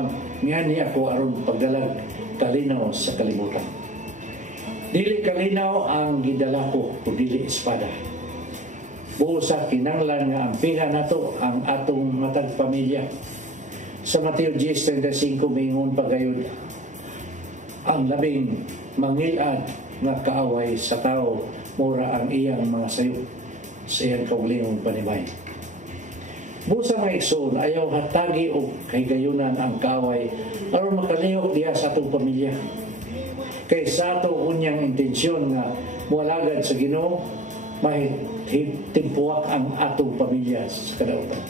ngani ako aron pagdalag kalinaw sa kalibutan. Dili kalinaw ang gidala ko o dili espada. Buo sa kinanglan nga ampihan nato ang atong matag pamilya. Sa Mateo 10:35 mingon pagayod, ang labing mangilad nga kaaway sa tao mura ang iyang mga sayo sa iyang kaugalingong panimay. Busa mga igsoon, ayaw hatagi o kahigayunan ang kaaway aron makalihok diha sa atong pamilya. Kay sa atong unyang intensyon nga mualagad sa Ginoo, mahimpuwak ang atong pamilya sa kadautan.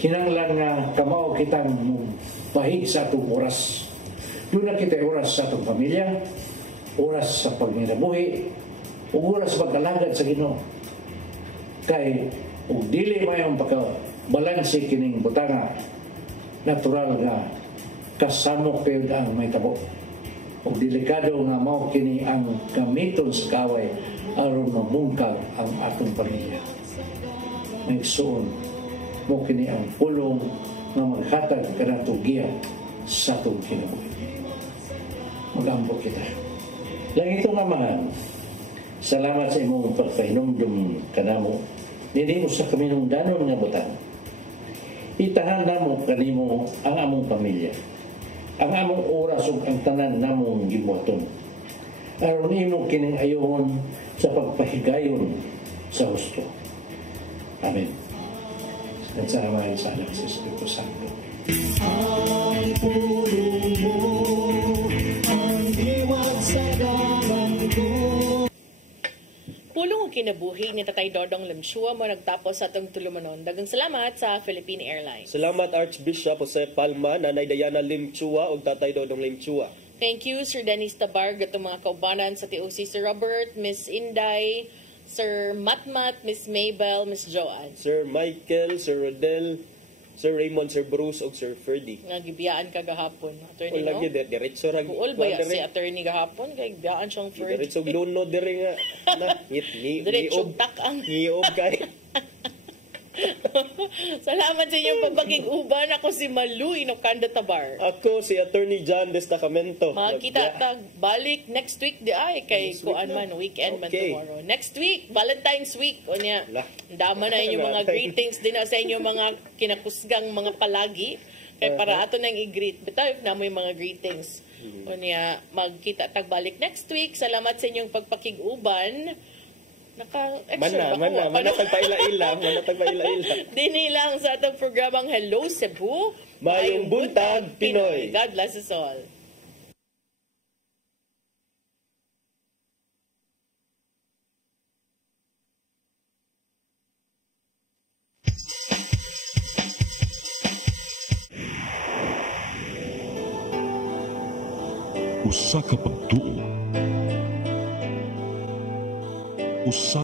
Kinanglan nga kamao kitang bahig sa atong oras. Doon na kita oras sa atong pamilya, oras sa pagminabuhi, o oras sa pag-alagad sa Ginoo. Kay ug dili mayong pagkabalanse kining butanga, natural nga kasamok kayo ang may tabo. Ug delikado nga mao kini ang gamiton sa kaaway aron mabungkag ang atong pamilya. Nagsuon mo kini ang pulong nga maghatag kanato giya sa atong kinabuhi. Mag-ambot kita. Lang itong amahan, salamat sa imong pagpahinumdum kanamo. Nini mo sa kaminungdanon nga butang. Itahan namo kanimo ang among pamilya, ang among oras ug ang tanan namong gibuhaton. Aron imo kining ayohon sa pagpahigayon sa husto. Amen. Sa amahan sa Anak sa Espiritu Santo. Ang pulong mo, ang diwat sa dalang ko. Pulong ang kinabuhi ni Tatay Dodong Limchua mo nagtapos sa atong tulumanon. Dagang salamat sa Philippine Airlines. Salamat Archbishop Jose Palma, Nanay Diana Limchua ug Tatay Dodong Limchua. Thank you Sir Dennis Tabarg at mga kaubanan sa TOC, Sir Robert, Miss Inday, Sir Matmat, Miss Mabel, Miss Joanne. Sir Michael, Sir Rodel, Sir Raymond, Sir Bruce ug Sir Ferdy. Nga gibiyaan ka gahapon. Attorney, no? Lagi diretso ra. Buol ba si attorney gahapon kay gibiyaan siyang Ferdy. Diretso luno dire nga. Na diretso tak ang ngiob kay. Salamat sa inyong pagpakig-uban. Ako si Malu Inokanda Tabar. Ako si Attorney John Destacamento. Makita tag balik next week di ay kay kuan man weekend man tomorrow. Next week, Valentine's week unya. Dama na inyong mga greetings din sa inyong mga kinakusgang mga palagi kay para ato nang i-greet. Bitaw na mo yung mga greetings. Unya magkita tag balik next week. Salamat sa inyong pagpakig-uban. Mana tagpaila-ila. Dini lang sa atong programang Hello Cebu. Mayong buntag Pinoy. God bless us all. Usa ka pagtuo. Usa